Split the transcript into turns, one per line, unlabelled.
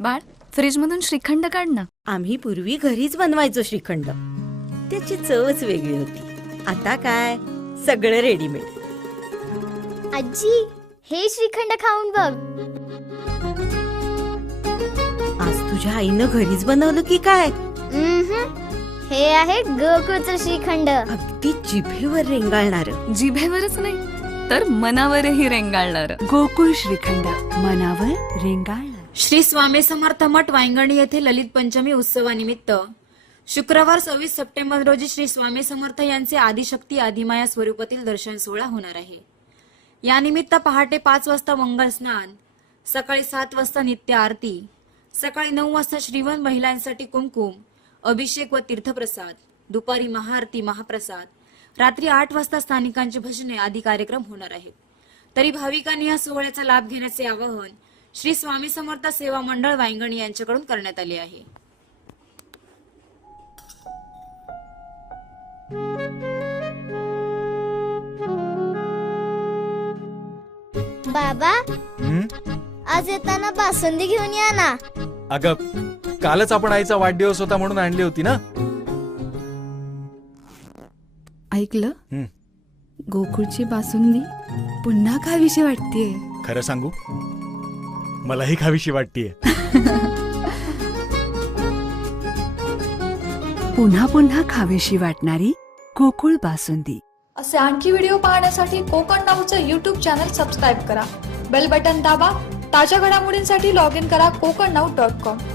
बाळ, फ्रीज मधून श्रीखंड काढ ना.
आम्ही पूर्वी घरीच बनवायचो श्रीखंड. त्याची चवच वेगळी होती. आता काय सगळं रेडीमेड.
आजी, हे श्रीखंड खाऊन बघ.
आज तुझ्या आईनं घरीच बनवलं की काय?
हे आहे गोकुळचं श्रीखंड.
अगदी जिभेवर रेंगाळणार.
जिभेवरच नाही तर मनावरही रेंगाळणार.
गोकुळ श्रीखंड, मनावर रेंगाळणार.
श्री स्वामी समर्थ मठ वांगणी येथे ललित पंचमी उत्सवानिमित्त शुक्रवार 26 सप्टेंबर रोजी श्री स्वामी समर्थ यांचे आदिशक्ती आदिमाया स्वरूपातील दर्शन सोहळा होणार आहे. यानिमित्त पहाटे 5 वाजता मंगल स्नान, सकाळी 7 वाजता नित्य आरती, सकाळी 9 वाजता श्रीवंत महिलांसाठी कुमकुम, अभिषेक व तीर्थप्रसाद, दुपारी महाआरती महाप्रसाद, रात्री 8 वाजता स्थानिकांची भजने आदी कार्यक्रम होणार आहेत. तरी भाविकांनी या सोहळ्याचा लाभ घेण्याचे आवाहन श्री स्वामी समर्थ सेवा मंडळ वांगणी यांच्याकडून करण्यात आले आहे.
बाबा, आज येताना बासुंदी घेऊन या ना.
अगं, कालच आपण आईचा वाढदिवस होता म्हणून आणली होती ना.
ऐकलं? गोकुळची बासुंदी पुन्हा खावीशी वाटतेय.
खरं सांगू, मलाही खावीशी वाटतीये.
पुन्हा पुन्हा खावीशी वाटणारी गोकुळ बासुंदी.
असे आणखी व्हिडिओ पाहण्यासाठी कोकण नाऊचं यूट्यूब चॅनल सबस्क्राईब करा. बेल बटन दाबा. ताज्या घडामोडींसाठी लॉग इन करा kokarnau.com.